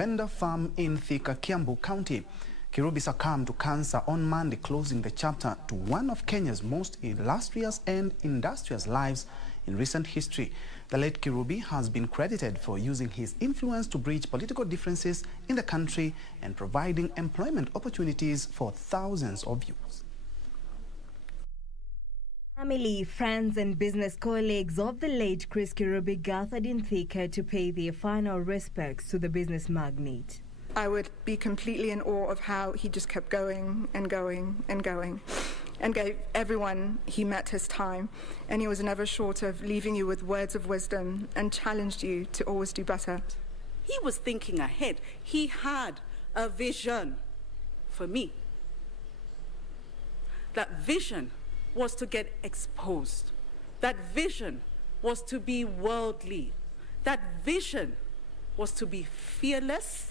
Bendor farm in Thika, Kiambu County. Kirubi succumbed to cancer on Monday, closing the chapter to one of Kenya's most illustrious and industrious lives in recent history. The late Kirubi has been credited for using his influence to bridge political differences in the country and providing employment opportunities for thousands of youths. Family, friends and business colleagues of the late Chris Kirubi gathered in Thika to pay their final respects to the business magnate. I would be completely in awe of how he just kept going and going and going and gave everyone he met his time, and he was never short of leaving you with words of wisdom and challenged you to always do better. He was thinking ahead. He had a vision for me. That vision was to get exposed. That vision was to be worldly. That vision was to be fearless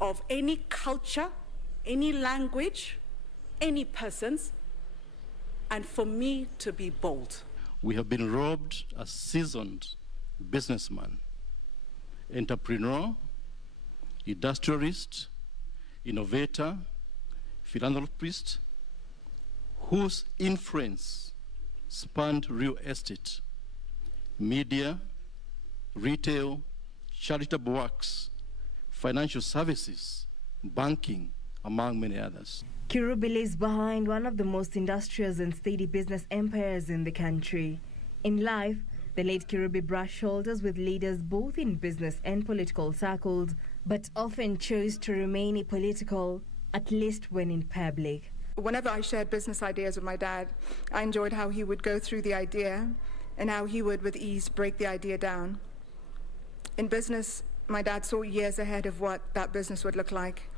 of any culture, any language, any persons, and for me to be bold. We have been robbed a seasoned businessman, entrepreneur, industrialist, innovator, philanthropist, whose influence spanned real estate, media, retail, charitable works, financial services, banking, among many others. Kirubi lives behind one of the most industrious and steady business empires in the country. In life, the late Kirubi brushed shoulders with leaders both in business and political circles, but often chose to remain apolitical, at least when in public. Whenever I shared business ideas with my dad, I enjoyed how he would go through the idea and how he would with ease break the idea down. In business, my dad saw years ahead of what that business would look like,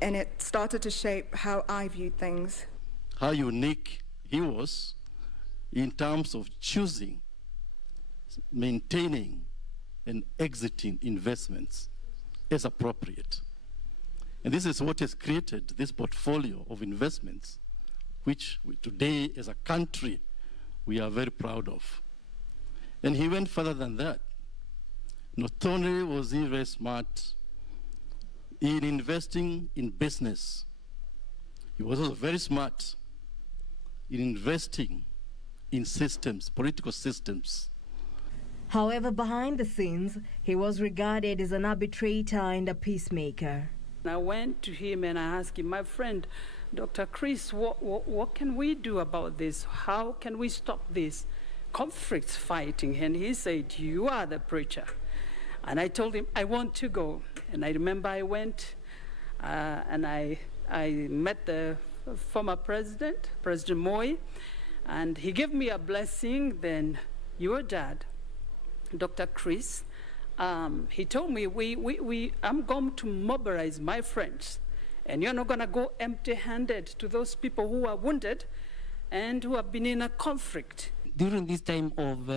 and it started to shape how I viewed things. How unique he was in terms of choosing, maintaining, and exiting investments as appropriate. And this is what has created this portfolio of investments, which today as a country we are very proud of. And he went further than that. Not only was he very smart in investing in business, he was also very smart in investing in systems, political systems. However, behind the scenes, he was regarded as an arbitrator and a peacemaker. I went to him and I asked him, my friend, Dr. Chris, what can we do about this? How can we stop this conflict fighting? And he said, you are the preacher. And I told him, I want to go. And I remember I went and I met the former president, President Moi, and he gave me a blessing. Then your dad, Dr. Chris, he told me, I'm going to mobilize my friends, and you're not going to go empty-handed to those people who are wounded and who have been in a conflict. During this time of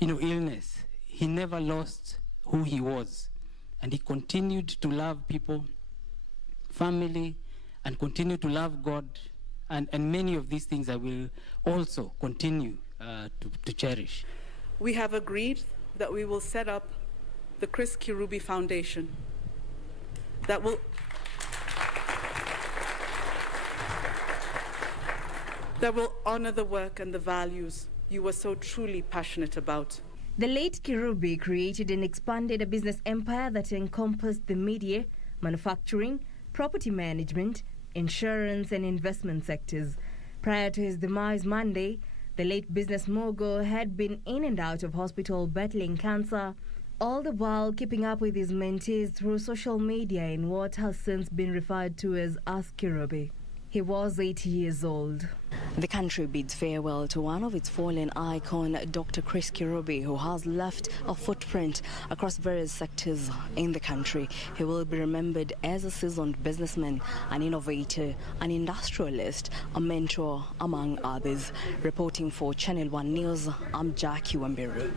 illness, he never lost who he was, and he continued to love people, family, and continue to love God, and many of these things I will also continue to cherish. We have agreed that we will set up the Chris Kirubi Foundation that will honor the work and the values you were so truly passionate about. The late Kirubi created and expanded a business empire that encompassed the media, manufacturing, property management, insurance and investment sectors. Prior to his demise Monday, the late business mogul had been in and out of hospital battling cancer, all the while keeping up with his mentees through social media in what has since been referred to as Ask Kirubi. He was 80 years old. The country bids farewell to one of its fallen icon, Dr. Chris Kirubi, who has left a footprint across various sectors in the country. He will be remembered as a seasoned businessman, an innovator, an industrialist, a mentor, among others. Reporting for Channel 1 News, I'm Jackie Wambiru.